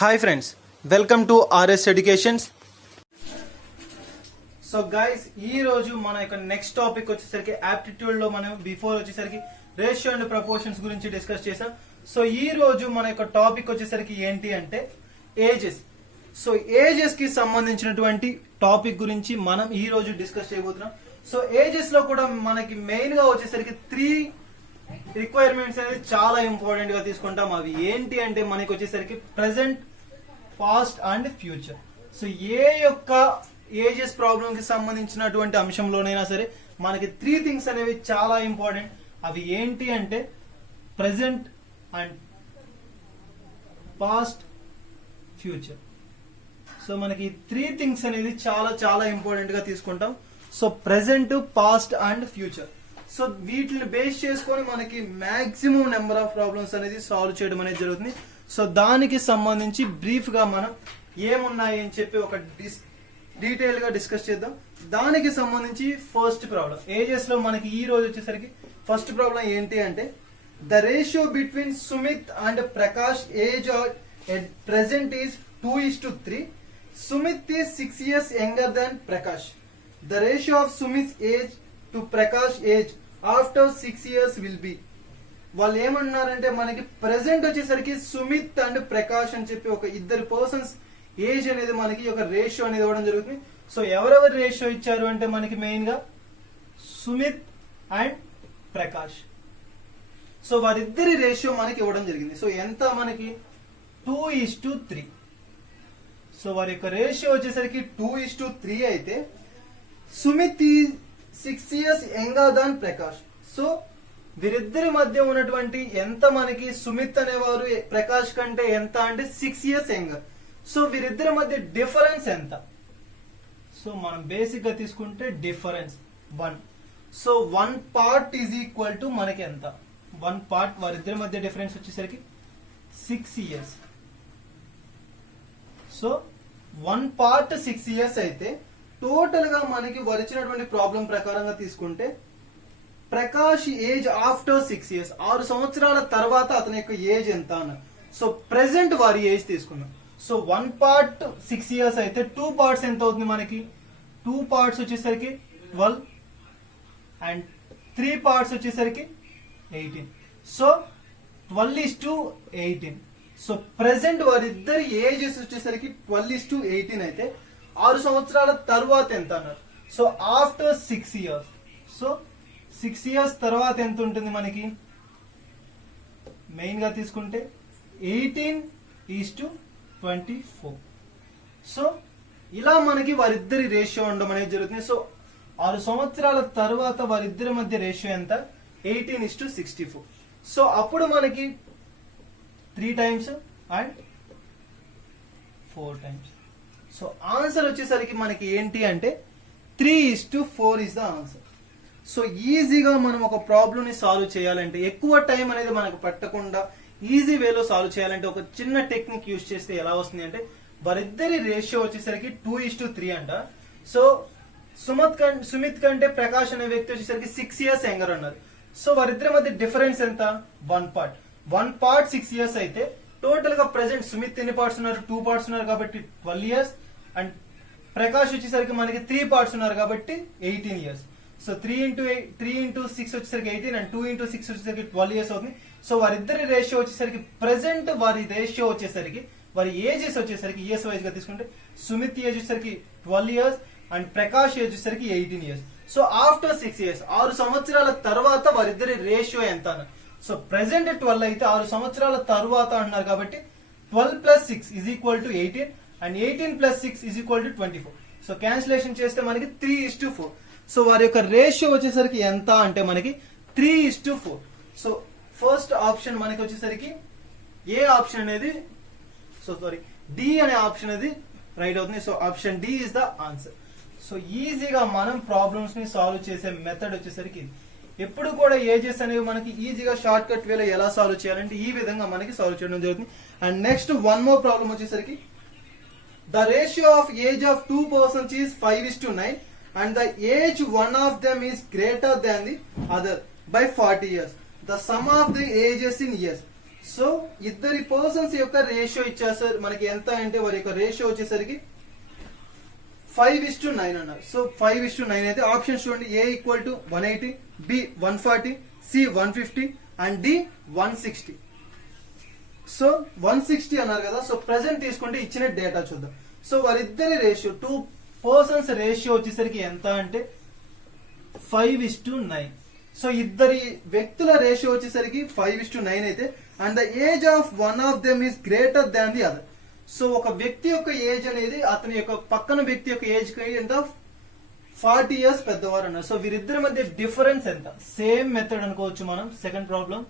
Hi friends, welcome to RS educations. So guys, ఈ రోజు మన యొక్క నెక్స్ట్ టాపిక్ వచ్చేసరికి యాప్టిట్యూడ్ లో మనం బిఫోర్ వచ్చేసరికి రేషియో అండ్ ప్రపోర్షన్స్ గురించి డిస్కస్ చేసాం. సో ఈ రోజు మన యొక్క టాపిక్ వచ్చేసరికి ఏంటి అంటే ఏజెస్. సో ఏజెస్ కి సంబంధించినటువంటి టాపిక్ గురించి మనం ఈ రోజు డిస్కస్ చేయబోతున్నాం. సో ఏజెస్ లో కూడా మనకి మెయిన్ గా వచ్చేసరికి 3 రిక్వైర్మెంట్స్ అనేది చాలా ఇంపార్టెంట్ గా తీసుకుంటాం. అవి ఏంటి అంటే మనకి వచ్చేసరికి present, past and future. So A యొక్క ఏజెస్ ప్రాబ్లం కి సంబంధించినటువంటి అంశంలోనైనా సరే మనకి 3 థింగ్స్ అనేవి చాలా ఇంపార్టెంట్. అవి ఏంటి అంటే present and past, future. So మనకి 3 థింగ్స్ అనేది చాలా చాలా ఇంపార్టెంట్ గా తీసుకుంటాం. So present, past and future. So వీటిని బేస్ చేసుకొని మనకి మాక్సిమం నెంబర్ ఆఫ్ ప్రాబ్లమ్స్ అనేది సాల్వ్ చేయడం అనేది జరుగుతుంది. సో దానికి సంబంధించి బ్రీఫ్ గా మనం ఏమున్నాయి అని చెప్పి ఒక డీటెయిల్ గా డిస్కస్ చేద్దాం. దానికి సంబంధించి ఫస్ట్ ప్రాబ్లం ఏజెస్ లో మనకి ఈ రోజు వచ్చేసరికి ఫస్ట్ ప్రాబ్లం ఏంటి అంటే the ratio between Sumit and Prakash age at present is 2:3. Sumit is 6 years younger than Prakash. The ratio of Sumit age to Prakash age after 6 years will be. వాళ్ళు ఏమన్నారంటే మనకి ప్రెసెంట్ వచ్చేసరికి సుమిత్ అండ్ ప్రకాష్ అని చెప్పి ఒక ఇద్దరు పర్సన్స్ ఏజ్ అనేది మనకి ఒక రేషియో అనేది ఇవ్వడం జరుగుతుంది. సో ఎవరెవరు రేషియో ఇచ్చారు అంటే మనకి మెయిన్ గా సుమిత్ అండ్ ప్రకాష్. సో వారిద్దరి రేషియో మనకి ఇవ్వడం జరిగింది. సో ఎంత మనకి 2:3. సో వారి యొక్క రేషియో వచ్చేసరికి 2:3 అయితే Sumit 6 years younger than Prakash. So వీరిద్దరి మధ్య ఉన్నటువంటి ఎంత మనకి సుమిత్ అనేవారు ప్రకాష్ కంటే ఎంత అంటే 6 years younger. సో వీరిద్దరి మధ్య డిఫరెన్స్ ఎంత? సో మనం బేసిక్ గా తీసుకుంటే difference 1. So 1 part is equal to మనకి ఎంత? 1 part వారిద్దరి మధ్య డిఫరెన్స్ వచ్చేసరికి 6 years. సో 1 part 6 years అయితే టోటల్ గా మనకి వచ్చినటువంటి ప్రాబ్లం ప్రకారంగా తీసుకుంటే ప్రకాష్ ఏజ్ ఆఫ్టర్ 6 years 6 సంవత్సరాల తర్వాత అతని యొక్క ఏజ్ ఎంత అన్న. సో ప్రెసెంట్ వారి ఏజ్ తీసుకున్నాం. సో 1 part 6 years అయితే 2 parts ఎంత అవుతుంది మనకి? 2 parts వచ్చేసరికి 12 అండ్ 3 parts వచ్చేసరికి 18. సో 12:18. సో ప్రెసెంట్ వారిద్దరి ఏజెస్ వచ్చేసరికి 12:18 అయితే 6 సంవత్సరాల తర్వాత ఎంత అన్నారు? So after 6 years. So 6 years తర్వాత ఎంత ఉంటుంది మనకి? మెయిన్ గా తీసుకుంటే 18:24. సో ఇలా మనకి వారిద్దరి రేషియో ఉండడం అనేది జరుగుతుంది. సో 6 సంవత్సరాల తర్వాత వారిద్దరి మధ్య రేషియో ఎంత? 18:64. సో అప్పుడు మనకి 3 times and 4 times. So answer వచ్చేసరికి మనకి ఏంటి అంటే 3:4 ఇస్ ద ఆన్సర్. సో ఈజీగా మనం ఒక ప్రాబ్లమ్ ని సాల్వ్ చేయాలంటే ఎక్కువ టైం అనేది మనకు పట్టకుండా ఈజీ వేలో సాల్వ్ చేయాలంటే ఒక చిన్న టెక్నిక్ యూజ్ చేస్తే ఎలా వస్తుంది అంటే వారిద్దరి రేషియో వచ్చేసరికి 2:3 అంట. సో సుమిత్ కంటే ప్రకాష్ అనే వ్యక్తి వచ్చేసరికి 6 years younger అన్నారు. సో వారిద్దరి మధ్య డిఫరెన్స్ ఎంత? 1 part. 1 part 6 years అయితే టోటల్ గా ప్రెసెంట్ సుమిత్ ఎన్ని పార్ట్స్ ఉన్నారు? 2 parts ఉన్నారు కాబట్టి 12 years అండ్ ప్రకాష్ వచ్చేసరికి మనకి 3 parts ఉన్నారు కాబట్టి 18 years. సో 3 into 6 వచ్చేసరికి 18 అండ్ 2 into 6 వచ్చేసరికి 12 years అవుతుంది. సో వారిద్దరి రేషియో వచ్చేసరికి ప్రెసెంట్ వారి రేషియో వచ్చేసరికి వారి ఏజెస్ వచ్చేసరికి ఇయర్స్ వైజ్ గా తీసుకుంటే సుమిత్ ఏజ్ వచ్చేసరికి 12 years అండ్ ప్రకాష్ ఏజ్ వచ్చేసరికి 18 years. సో ఆఫ్టర్ 6 years 6 సంవత్సరాల తర్వాత వారిద్దరి రేషియో ఎంత అన్న. సో ప్రెసెంట్ 12 అయితే 6 సంవత్సరాల తర్వాత అంటున్నారు కాబట్టి 12 + 6 is equal to 18 and 18 + 6 is equal to 24. So cancellation చేస్తే మనకి 3:4. సో వారి యొక్క రేషియో వచ్చేసరికి ఎంత అంటే మనకి 3:4. సో ఫస్ట్ ఆప్షన్ మనకి వచ్చేసరికి ఏ ఆప్షన్ అనేది డి అనే ఆప్షన్ అనేది రైట్ అవుతుంది. So option D is the answer. So ఈజీగా మనం ప్రాబ్లమ్స్ ని సాల్వ్ చేసే మెథడ్ వచ్చేసరికి ఎప్పుడు కూడా ఏజెస్ అనేవి మనకి ఈజీగా షార్ట్ కట్ వేలో ఎలా సాల్వ్ చేయాలంటే ఈ విధంగా మనకి సాల్వ్ చేయడం జరుగుతుంది. అండ్ నెక్స్ట్ 1 more ప్రాబ్లం వచ్చేసరికి the ratio of age of 2 persons is 5:9 and the age one of them is greater than the other by 40 years. The sum of the ages in years. So ఇద్దరి persons యొక్క ratio ఇచ్చారు sir మనకి ఎంత అంటే వారి యొక్క ratio వచ్చేసరికి 5:9 అన్నారు. సో 5:9 అయితే ఆప్షన్ చూడండి. A equal to 180, B 140, C 150 and D 160. So 160 అన్నారు కదా. సో ప్రెసెంట్ తీసుకుంటే ఇచ్చిన డేటా చూద్దాం. సో వారిద్దరి రేషియో 2 పర్సన్స్ రేషియో వచ్చేసరికి ఎంత అంటే 5:9. సో ఇద్దరి వ్యక్తుల రేషియో వచ్చేసరికి 5:9 అయితే and the age of one of them is greater than the other. So ఒక వ్యక్తి యొక్క ఏజ్ అనేది అతని యొక్క పక్కన వ్యక్తి యొక్క ఏజ్ ఎంత 40 years పెద్దవారు అన్నారు. సో వీరిద్దరి మధ్య డిఫరెన్స్ ఎంత? సేమ్ మెథడ్ అనుకోవచ్చు మనం. సెకండ్ ప్రాబ్లం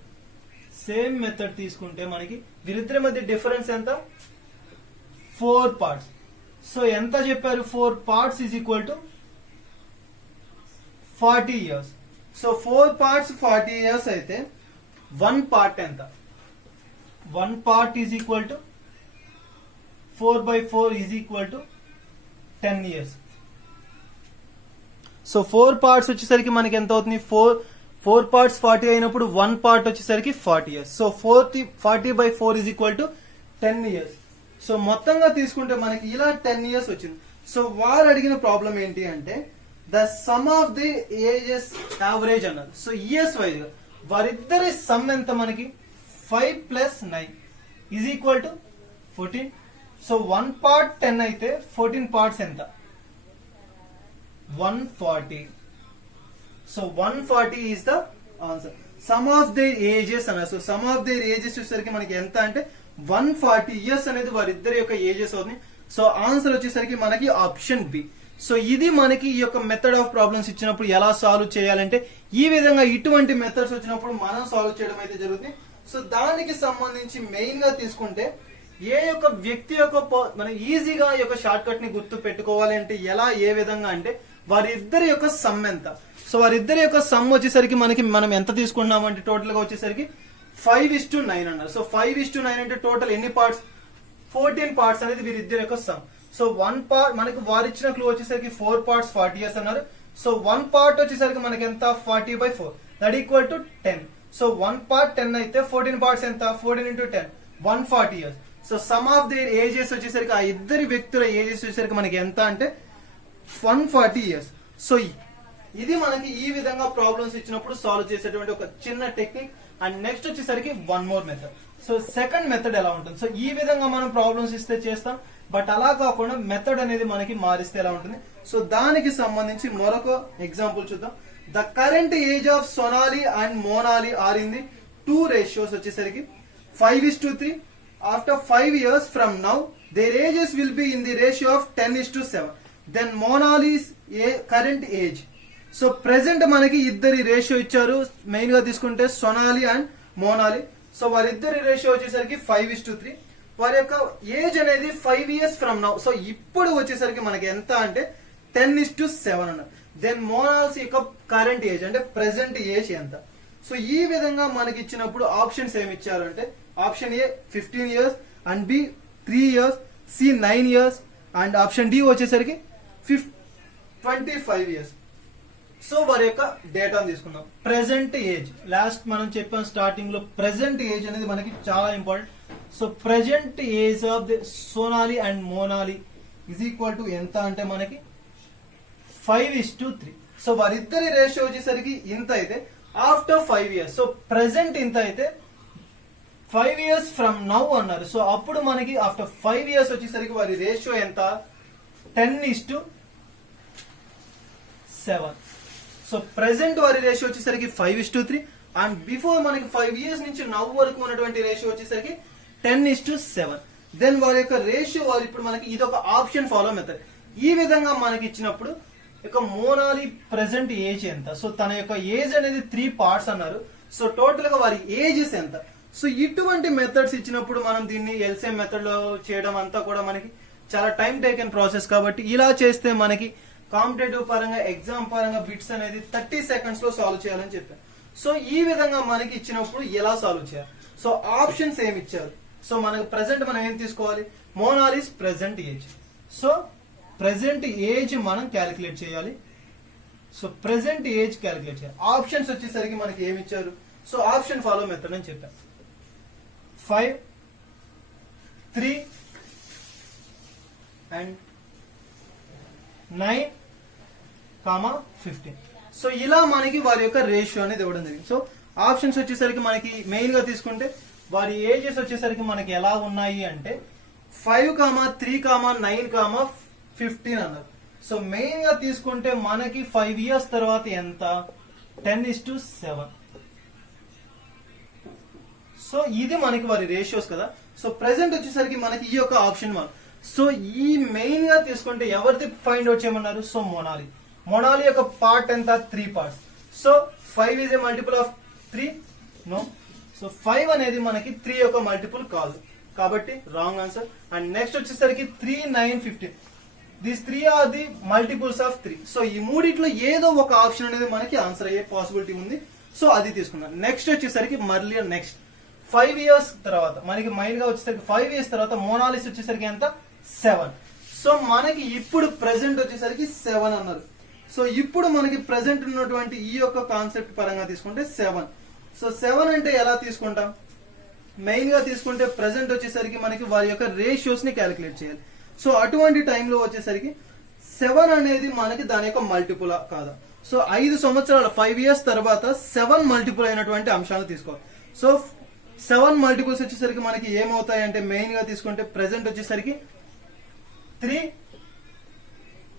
సేమ్ మెథడ్ తీసుకుంటే మనకి వీరిద్దరి మధ్య డిఫరెన్స్ ఎంత? 4 parts. సో ఎంత చెప్పారు? 4 parts is equal to 40 years. So 4 parts 40 years అయితే 1 part ఎంత? 1 part is equal to 4/4 is equal to 10 years. So 4 parts వచ్చేసరికి మనకి ఎంత అవుతుంది? 4 parts 40 అయినప్పుడు 1 part వచ్చేసరికి 40 years. So 40/4 is equal to 10 years. So మొత్తంగా తీసుకుంటే మనకి ఇలా 10 years వచ్చింది. సో వారు అడిగిన ప్రాబ్లం ఏంటి అంటే the sum of the ages average అన్నారు. సో ఇయర్స్ వైజ్ గా వారిద్దరి సమ్ ఎంత మనకి 5 + 9 is equal to 14. So 1 part 10 అయితే 14 parts ఎంత? 140. So 140 is the answer. Sum of their ages అన్నారు. So sum of their ages వచ్చేసరికి మనకి ఎంత అంటే 140 years అనేది వారిద్దరి యొక్క ఏజెస్ అవుతుంది. సో ఆన్సర్ వచ్చేసరికి మనకి ఆప్షన్ బి. సో ఇది మనకి ఈ యొక్క మెథడ్ ఆఫ్ ప్రాబ్లమ్స్ ఇచ్చినప్పుడు ఎలా సాల్వ్ చేయాలంటే ఈ విధంగా ఇటువంటి మెథడ్స్ వచ్చినప్పుడు మనం సాల్వ్ చేయడం అయితే జరుగుతుంది. సో దానికి సంబంధించి మెయిన్ గా తీసుకుంటే ఏ యొక్క వ్యక్తి యొక్క మనం ఈజీగా ఈ యొక్క షార్ట్ కట్ ని గుర్తు పెట్టుకోవాలి అంటే ఎలా ఏ విధంగా అంటే వారిద్దరి యొక్క సమ్ ఎంత. సో వారిద్దరి యొక్క సమ్ వచ్చేసరికి మనం ఎంత తీసుకుంటున్నాం అంటే టోటల్ గా వచ్చేసరికి 5:9 అన్నారు. సో 5:9 అంటే టోటల్ ఎన్ని పార్ట్స్? 14 parts అనేది వీరిద్దరి యొక్క సమ్. సో 1 part మనకి వారు ఇచ్చిన క్లూ వచ్చేసరికి 4 parts 40 years అన్నారు. సో 1 part వచ్చేసరికి మనకి ఎంత? 40/4 that equal to 10. So 1 part 10 అయితే 14 parts ఎంత? 14 × 10 140 years. So sum of their ages వచ్చేసరికి ఆ ఇద్దరి వ్యక్తుల ఏజెస్ వచ్చేసరికి మనకి ఎంత అంటే 140 years. సో ఇది మనకి ఈ విధంగా ప్రాబ్లమ్స్ ఇచ్చినప్పుడు సాల్వ్ చేసేటువంటి ఒక చిన్న టెక్నిక్. అండ్ నెక్స్ట్ వచ్చేసరికి one more method. So second method ఎలా ఉంటుంది? సో ఈ విధంగా మనం ప్రాబ్లమ్స్ ఇస్తే చేస్తాం, బట్ అలా కాకుండా మెథడ్ అనేది మనకి మారిస్తే ఎలా ఉంటుంది? సో దానికి సంబంధించి మరొక ఎగ్జాంపుల్ చూద్దాం. The current age of Sonali and Monali are in the 2 ratios వచ్చేసరికి 5:3. After 5 years from now, their ages will be in the ratio of 10:7. Then Monali's current age. So present మనకి ఇద్దరి రేషియో ఇచ్చారు. మెయిన్ గా తీసుకుంటే సోనాలి అండ్ మోనాలి. సో వారిద్దరి ratio వచ్చేసరికి 5:3. వారి యొక్క ఏజ్ అనేది 5 years ఫ్రమ్ నౌ. సో ఇప్పుడు వచ్చేసరికి మనకి ఎంత అంటే 10:7 అన్నారు. దెన్ మోనాల్స్ యొక్క కరెంట్ ఏజ్ అంటే ప్రెసెంట్ ఏజ్ ఎంత. సో ఈ విధంగా మనకి ఇచ్చినప్పుడు ఆప్షన్స్ ఏమి ఇచ్చారు అంటే option A 15 years and B 3 years, C 9 years and option D వచ్చేసరికి 25 years. సో వారి యొక్క డేటాను తీసుకుందాం. ప్రెసెంట్ ఏజ్ లాస్ట్ మనం చెప్పాం స్టార్టింగ్ లో ప్రెసెంట్ ఏజ్ అనేది మనకి చాలా important. So present age of the Sonali and Monali is equal to ఎంత అంటే మనకి 5:3. సో వారిద్దరి రేషియో వచ్చేసరికి ఇంత అయితే ఆఫ్టర్ 5 years. సో ప్రెసెంట్ ఇంత అయితే 5 years ఫ్రమ్ నౌ అన్నారు. సో అప్పుడు మనకి ఆఫ్టర్ 5 years వచ్చేసరికి వారి రేషియో ఎంత? 10:7. సో ప్రెసెంట్ వారి రేషియో వచ్చేసరికి 5:3 అండ్ బిఫోర్ మనకి 5 years నుంచి నవ్ వరకు ఉన్నటువంటి రేషియో వచ్చేసరికి 10:7. దెన్ వారి యొక్క రేషియో వారు ఇప్పుడు మనకి ఇది ఒక ఆప్షన్ ఫాలో మెథడ్. ఈ విధంగా మనకి ఇచ్చినప్పుడు ఇక మోనాలి ప్రెసెంట్ ఏజ్ ఎంత? సో తన యొక్క ఏజ్ అనేది 3 parts అన్నారు. సో టోటల్ గా వారి ఏజెస్ ఎంత? సో ఇటువంటి మెథడ్స్ ఇచ్చినప్పుడు మనం దీన్ని ఎల్సిఎం మెథడ్ లో చేయడం అంతా కూడా మనకి చాలా టైం టేకెన్ ప్రాసెస్. కాబట్టి ఇలా చేస్తే మనకి కాంపిటేటివ్ పరంగా ఎగ్జామ్ పరంగా బిట్స్ అనేది 30 seconds లో సాల్వ్ చేయాలని చెప్పాను. సో ఈ విధంగా మనకి ఇచ్చినప్పుడు ఎలా సాల్వ్ చేయాలి? సో ఆప్షన్స్ ఏమి ఇచ్చారు? సో మనకి ప్రెసెంట్ మనం ఏం తీసుకోవాలి? Monali's present age. So present age మనం క్యాలిక్యులేట్ చేయాలి. సో ప్రెసెంట్ ఏజ్ క్యాలిక్యులేట్ చేయాలి. ఆప్షన్స్ వచ్చేసరికి మనకి ఏమి ఇచ్చారు? సో ఆప్షన్ ఫాలో మెథడ్ అని చెప్పాను. 5, 3 and 9, 15. సో ఇలా మనకి వారి యొక్క రేషియో అనేది ఇవ్వడం జరిగింది. సో ఆప్షన్స్ వచ్చేసరికి మనకి మెయిన్ గా తీసుకుంటే వారి ఏజెస్ వచ్చేసరికి మనకి ఎలా ఉన్నాయి అంటే 5, 3, 9, 15 అన్నారు. సో మెయిన్ గా తీసుకుంటే మనకి 5 years తర్వాత ఎంత 10:7. సో ఇది మనకి వారి రేషియోస్ కదా. సో ప్రెసెంట్ వచ్చేసరికి మనకి ఈ యొక్క ఆప్షన్ 1. సో ఈ మెయిన్ గా తీసుకుంటే ఎవరిది ఫైండ్ అవుట్ చేయమన్నారు? సో మొనాలి యొక్క పార్ట్ ఎంత 3 parts. So 5 is a multiple of 3? No. So 5 అనేది మనకి 3 యొక్క మల్టిపుల్ కాదు కాబట్టి రాంగ్ ఆన్సర్. అండ్ నెక్స్ట్ వచ్చేసరికి 3, 9, 15. These 3 are the multiples of 3. So ఈ మూడిట్లో ఏదో ఒక ఆప్షన్ అనేది మనకి ఆన్సర్ అయ్యే పాసిబిలిటీ ఉంది. సో అది తీసుకున్నాం. నెక్స్ట్ వచ్చేసరికి మళ్ళీ నెక్స్ట్ 5 years తర్వాత మనకి మైన్ గా వచ్చేసరికి 5 years తర్వాత మోనాలిస్ వచ్చేసరికి ఎంత 7. సో మనకి ఇప్పుడు ప్రెసెంట్ వచ్చేసరికి 7 అన్నారు. సో ఇప్పుడు మనకి ప్రెసెంట్ ఉన్నటువంటి ఈ యొక్క కాన్సెప్ట్ పరంగా తీసుకుంటే 7. సో 7 అంటే ఎలా తీసుకుంటాం? మెయిన్ గా తీసుకుంటే ప్రెసెంట్ వచ్చేసరికి మనకి వారి యొక్క రేషియోస్ ని క్యాలిక్యులేట్ చేయాలి. సో అటువంటి టైంలో వచ్చేసరికి 7 అనేది మనకి దాని యొక్క మల్టిపుల్ కాదా? సో 5 సంవత్సరాలు 5 years తర్వాత 7 మల్టిపుల్ అయినటువంటి అంశాలు తీసుకోవాలి. సో 7 మల్టిపుల్స్ వచ్చేసరికి మనకి ఏమవుతాయి అంటే మెయిన్ గా తీసుకుంటే ప్రెసెంట్ వచ్చేసరికి 3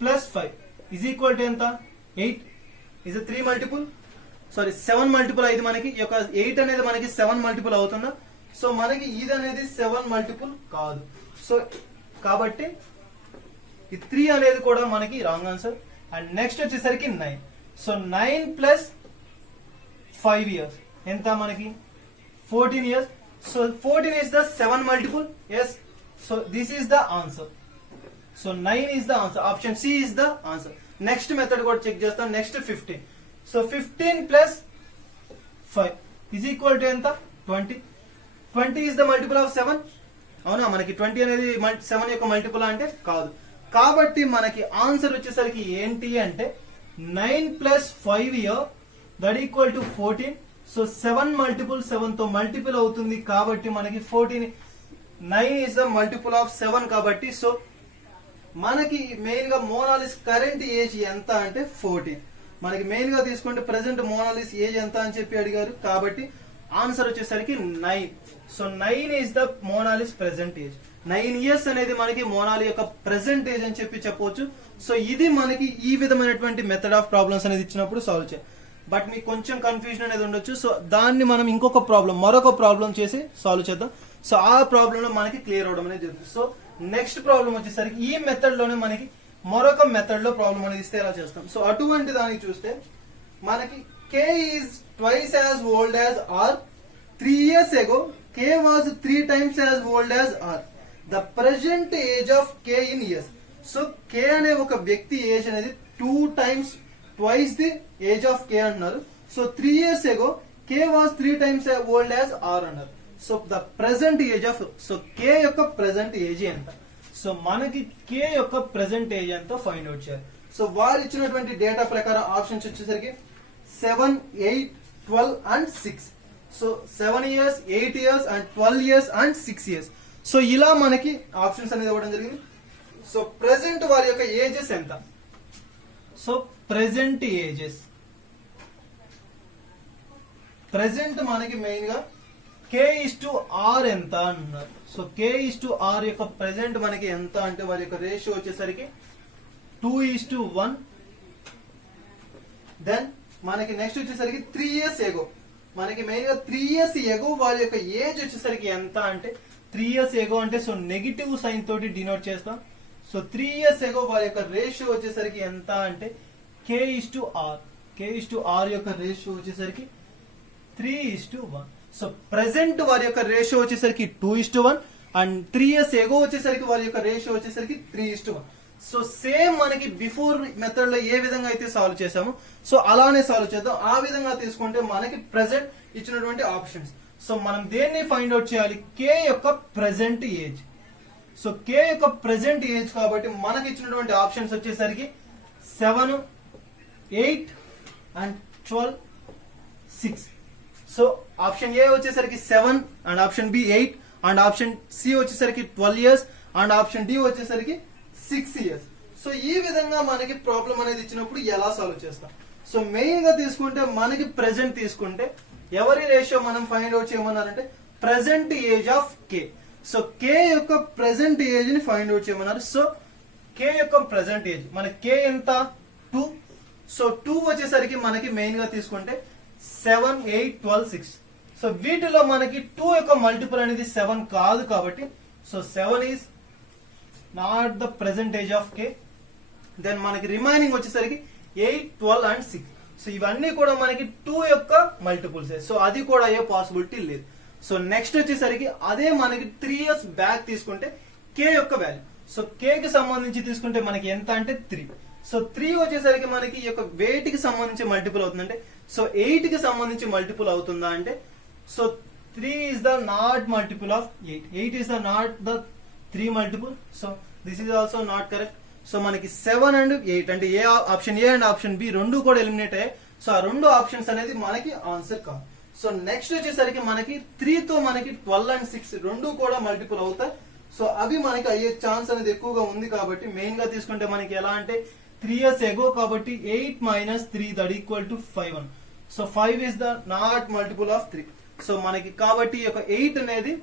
+ 5 is equal to ఎంత 8. is a 3 multiple, sorry 7 multiple అయింది మనకి. ఈ యొక్క 8 అనేది మనకి 7 మల్టిపుల్ అవుతుందా? సో మనకి ఇది అనేది 7 మల్టిపుల్ కాదు. సో కాబట్టి ఈ 3 అనేది కూడా మనకి రాంగ్ ఆన్సర్. అండ్ నెక్స్ట్ వచ్చేసరికి 9. సో 9 + 5 years ఎంత మనకి 14 years. So 14 is the 7 multiple. Yes. So this is the answer. So 9 is the answer. Option C is the answer. Next method కూడా చెక్ చేస్తాం. Next 15. So 15 + 5 is equal to ఎంత 20. 20 is the multiple of 7. అవునా? మనకి 20 అనేది 7 యొక్క multiple అంటే కాదు. కాబట్టి మనకి ఆన్సర్ వచ్చేసరికి ఏంటి అంటే 9 + 5 year that equal to 14. So 7 multiple 7 తో మల్టిపుల్ అవుతుంది కాబట్టి మనకి 14. 9 is the multiple of 7 కాబట్టి సో మనకి మెయిన్ గా మోనాలిస్ కరెంట్ ఏజ్ ఎంత అంటే 14. మనకి మెయిన్ గా తీసుకుంటే ప్రెసెంట్ మోనాలిస్ ఏజ్ ఎంత అని చెప్పి అడిగారు కాబట్టి ఆన్సర్ వచ్చేసరికి 9. So 9 is the Monali's present age. 9 years అనేది మనకి మోనాలి యొక్క ప్రెసెంట్ ఏజ్ అని చెప్పి చెప్పవచ్చు. సో ఇది మనకి ఈ విధమైనటువంటి మెథడ్ ఆఫ్ ప్రాబ్లమ్స్ అనేది ఇచ్చినప్పుడు సాల్వ్ చేయాలి. బట్ మీకు కొంచెం కన్ఫ్యూజన్ అనేది ఉండొచ్చు. సో దాన్ని మనం మరొక ప్రాబ్లం చేసి సాల్వ్ చేద్దాం. సో ఆ ప్రాబ్లం లో మనకి క్లియర్ అవడం అనేది జరుగుతుంది. సో నెక్స్ట్ ప్రాబ్లం వచ్చేసరికి ఈ మెథడ్ లోనే మనకి మరొక మెథడ్ లో ప్రాబ్లం అనేది ఇస్తే ఎలా చేస్తాం? సో అటువంటి దానికి చూస్తే మనకి K is twice as old as R. 3 years ago K was 3 times as old as R. The present age of K in years. So K అనే ఒక వ్యక్తి ఏజ్ అనేది 2 times twice the age of K అన్నారు. So 3 years ago K was 3 times as old as R అన్నారు. So the present age of so K యొక్క present age ఎంత? So మనకి K యొక్క ప్రెసెంట్ ఏజ్ ఎంత ఫైండ్ అవుట్ చేయాలి. So వారు ఇచ్చినటువంటి డేటా ప్రకారం ఆప్షన్స్ వచ్చేసరికి 7, 8, 12 and 6. So 7 years, 8 years and 12 years and 6 years. So ఇలా మనకి ఆప్షన్స్ అనేది ఇవ్వడం జరిగింది. సో ప్రెసెంట్ వారి యొక్క ఏజెస్ ఎంత? సో ప్రెసెంట్ ఏజెస్ ప్రెసెంట్ మనకి మెయిన్ గా K/R ఎంత అన్నారు. సో K/R యొక్క ప్రెసెంట్ మనకి ఎంత అంటే వారి యొక్క రేషియో వచ్చేసరికి 2:1. దెన్ మనకి నెక్స్ట్ వచ్చేసరికి 3 years ago మనకి మెయిన్ గా 3 years ago వారి యొక్క ఏజ్ వచ్చేసరికి ఎంత అంటే 3 years ago అంటే సో నెగిటివ్ సైన్ తోటి డినోట్ చేస్తాం. సో 3 years ago వారి యొక్క రేషియో వచ్చేసరికి ఎంత అంటే K/R యొక్క రేషియో వచ్చేసరికి 3:1. సో ప్రెసెంట్ వారి యొక్క రేషియో వచ్చేసరికి 2:1 అండ్ 3 years ago వచ్చేసరికి వారి యొక్క రేషియో వచ్చేసరికి 3:1. సో సేమ్ మనకి బిఫోర్ మెథడ్ లో ఏ విధంగా అయితే సాల్వ్ చేసామో సో అలానే సాల్వ్ చేద్దాం. ఆ విధంగా తీసుకుంటే మనకి ప్రెసెంట్ ఇచ్చినటువంటి ఆప్షన్స్. సో మనం దేన్ని ఫైండ్ అవుట్ చేయాలి? K యొక్క ప్రెసెంట్ ఏజ్. సో K యొక్క ప్రెసెంట్ ఏజ్ కాబట్టి మనకి ఇచ్చినటువంటి ఆప్షన్స్ వచ్చేసరికి 7, 8 అండ్ 12, 6. సో ఆప్షన్ ఏ వచ్చేసరికి 7 and option B 8 and option C వచ్చేసరికి 12 ఇయర్స్ అండ్ ఆప్షన్ డి వచ్చేసరికి 6 ఇయర్స్. సో ఈ విధంగా మనకి ప్రాబ్లం అనేది ఇచ్చినప్పుడు ఎలా సాల్వ్ చేస్తాం? సో మెయిన్ గా తీసుకుంటే మనకి ప్రెసెంట్ తీసుకుంటే ఎవరి రేషియో మనం ఫైండ్ అవుట్ చేయమన్నారంటే present age of K. So K యొక్క ప్రెసెంట్ ఏజ్ ని ఫైండ్ అవుట్ చేయమన్నారు. సో కే యొక్క ప్రెసెంట్ ఏజ్ మన కే ఎంత 2. సో 2 వచ్చేసరికి మనకి మెయిన్ గా తీసుకుంటే 7, 8, 12, 6. సో వీటిలో మనకి 2 యొక్క మల్టిపుల్ అనేది 7 కాదు కాబట్టి so 7 is not the present age of K. Then మనకి రిమైనింగ్ వచ్చేసరికి 8, 12 అండ్ 6. సో ఇవన్నీ కూడా మనకి 2 యొక్క మల్టిపుల్స్. సో అది కూడా ఏ పాసిబిలిటీ లేదు. సో నెక్స్ట్ వచ్చేసరికి అదే మనకి 3 ఇయర్స్ బ్యాక్ తీసుకుంటే కే యొక్క వాల్యూ. సో కే కి సంబంధించి తీసుకుంటే మనకి ఎంత అంటే 3. సో 3 వచ్చేసరికి మనకి ఈ యొక్క వెయిట్ కి సంబంధించి మల్టిపుల్ అవుతుందంటే సో 8 కి సంబంధించి మల్టిపుల్ అవుతుందా అంటే so 3 is the not multiple of 8. 8 is the not the 3 multiple. So this is also not correct. So మనకి 7 అండ్ 8 అంటే A option A and option B రెండు కూడా ఎలిమినేట్ అయ్యాయి. సో ఆ రెండు ఆప్షన్స్ అనేది మనకి ఆన్సర్ కాదు. సో నెక్స్ట్ వచ్చేసరికి మనకి 3 తో మనకి 12 అండ్ 6 రెండు కూడా మల్టిపుల్ అవుతాయి. సో అవి మనకి అయ్యే ఛాన్స్ అనేది ఎక్కువగా ఉంది కాబట్టి మెయిన్ గా తీసుకుంటే మనకి ఎలా అంటే 3 ఇయర్స్ ఎగో కాబట్టి 8 minus 3 that equal to 5. So 5 is the not multiple of 3. So మనకి కాబట్టి ఈ యొక్క 8 అనేది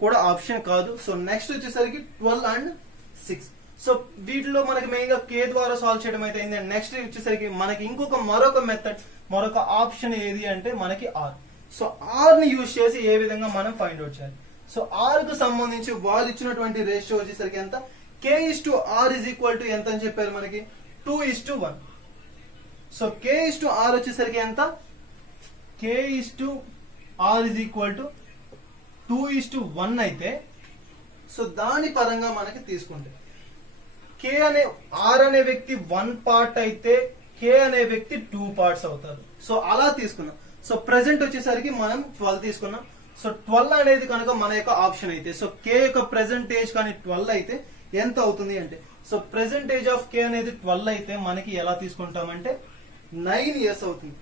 కూడా ఆప్షన్ కాదు. సో నెక్స్ట్ వచ్చేసరికి 12 అండ్ 6. సో వీటిలో మనకి మెయిన్ గా కే ద్వారా సాల్వ్ చేయడం అయితే అయింది. నెక్స్ట్ వచ్చేసరికి మనకి మరొక మెథడ్ మరొక ఆప్షన్ ఏది అంటే మనకి ఆర్. సో ఆర్ ని యూజ్ చేసి ఏ విధంగా మనం ఫైండ్ అవుట్ చేయాలి? సో ఆర్ కు సంబంధించి వాళ్ళు ఇచ్చినటువంటి రేషియో వచ్చేసరికి ఎంత k/r is equal to ఎంత అని చెప్పారు మనకి 2:1. సో k/r వచ్చేసరికి ఎంత k/r is equal to 2:1 అయితే సో దాని పరంగా మనకి తీసుకుంటే ఆర్ అనే వ్యక్తి 1 పార్ట్ అయితే కే అనే వ్యక్తి 2 పార్ట్స్ అవుతారు. సో అలా తీసుకున్నాం. సో ప్రెసెంట్ వచ్చేసరికి మనం 12 తీసుకున్నాం. సో 12 అనేది కనుక మన యొక్క ఆప్షన్ అయితే సో కే యొక్క ప్రెసెంట్ ఏజ్ కానీ 12 అయితే ఎంత అవుతుంది అంటే సో ప్రెసెంట్ ఏజ్ ఆఫ్ కే అనేది 12 అయితే మనకి ఎలా తీసుకుంటామంటే 9 ఇయర్స్ అవుతుంది.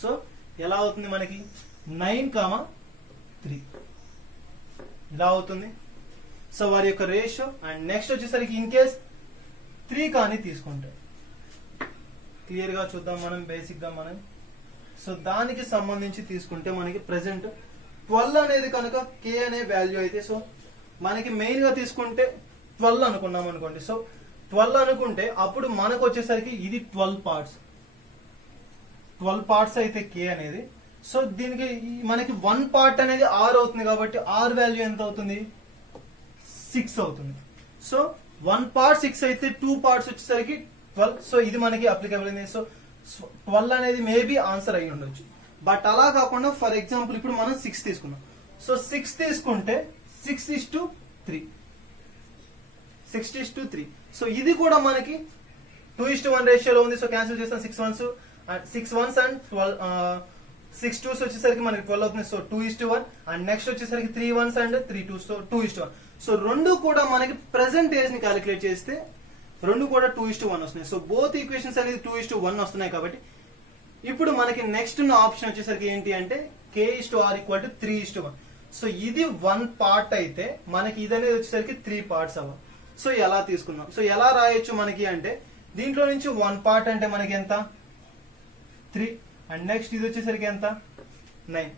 సో ఎలా అవుతుంది మనకి 9, 3 ఇలా అవుతుంది. సో వారి యొక్క రేషియో అండ్ నెక్స్ట్ వచ్చేసరికి ఇన్ కేస్ 3 కానీ తీసుకుంటే క్లియర్ గా చూద్దాం మనం బేసిక్ గా మనం. సో దానికి సంబంధించి తీసుకుంటే మనకి ప్రెసెంట్ 12 అనేది కనుక కే అనే వాల్యూ అయితే సో మనకి మెయిన్ గా తీసుకుంటే 12 అనుకున్నాం అనుకోండి. సో 12 అనుకుంటే అప్పుడు మనకు వచ్చేసరికి ఇది 12 పార్ట్స్ అయితే కే అనేది. సో దీనికి మనకి 1 పార్ట్ అనేది ఆర్ అవుతుంది కాబట్టి ఆర్ వాల్యూ ఎంత అవుతుంది 6 అవుతుంది. సో 1 పార్ట్ 6 అయితే 2 పార్ట్స్ వచ్చేసరికి 12. సో ఇది మనకి అప్లికబుల్ అయింది. సో 12 అనేది మేబీ ఆన్సర్ అయ్యి ఉండొచ్చు. బట్ అలా కాకుండా ఫర్ ఎగ్జాంపుల్ ఇప్పుడు మనం 6 తీసుకున్నాం. సో 6 తీసుకుంటే 6:3. సో ఇది కూడా మనకి 2:1 రేషియోలో ఉంది. సో క్యాన్సిల్ చేస్తాం 6 1s అండ్ 6 2s వచ్చేసరికి మనకి 12 అవుతుంది. సో 2:1 అండ్ నెక్స్ట్ వచ్చేసరికి 3 1s and 3 2s. So 2:1. So రెండు కూడా మనకి ప్రెసెంట్ ఏజ్ ని క్యాలిక్యులేట్ చేస్తే రెండు కూడా 2:1 వస్తున్నాయి. సో బోత్ ఈక్వేషన్స్ అనేది 2:1 వస్తున్నాయి కాబట్టి ఇప్పుడు మనకి నెక్స్ట్ ఉన్న ఆప్షన్ వచ్చేసరికి ఏంటి అంటే k/r = 3:1. సో ఇది 1 పార్ట్ అయితే మనకి ఇది అనేది వచ్చేసరికి 3 పార్ట్స్ అవ్వాలి. సో ఎలా తీసుకున్నాం? సో ఎలా రాయొచ్చు మనకి అంటే దీంట్లో నుంచి 1 పార్ట్ అంటే మనకి ఎంత 3 అండ్ నెక్స్ట్ ఇది వచ్చేసరికి ఎంత 9.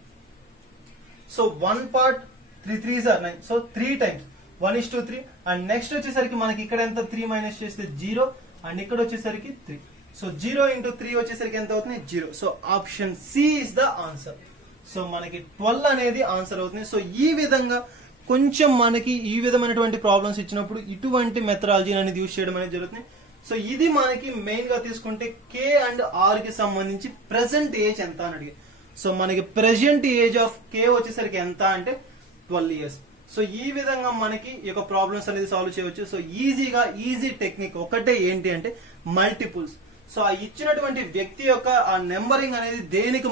So 1 part 3 3s are 9. So 3 times 1:3 and next వచ్చేసరికి మనకి ఇక్కడ ఎంత 3 మైనస్ చేస్తే 0 అండ్ ఇక్కడ వచ్చేసరికి 3. సో 0 × 3 వచ్చేసరికి ఎంత అవుతుంది 0. So option C is the answer. So మనకి 12 అనేది ఆన్సర్ అవుతుంది. సో ఈ విధంగా కొంచెం మనకి ఈ విధమైనటువంటి ప్రాబ్లమ్స్ ఇచ్చినప్పుడు ఇటువంటి మెథడాలజీ అనేది యూజ్ చేయడం అనేది జరుగుతుంది. సో ఇది మనకి మెయిన్ గా తీసుకుంటే కే అండ్ ఆర్ కి సంబంధించి ప్రెసెంట్ ఏజ్ ఎంత అని అడిగారు. సో మనకి ప్రెసెంట్ ఏజ్ ఆఫ్ కే వచ్చేసరికి ఎంత అంటే 12 ఇయర్స్. సో ఈ విధంగా మనకి ఈ యొక్క ప్రాబ్లమ్స్ అనేది సాల్వ్ చేయవచ్చు. సో ఈజీ టెక్నిక్ ఒకటే ఏంటి అంటే మల్టిపుల్స్. సో ఆ ఇచ్చినటువంటి వ్యక్తి యొక్క ఆ నెంబరింగ్ అనేది దేనికి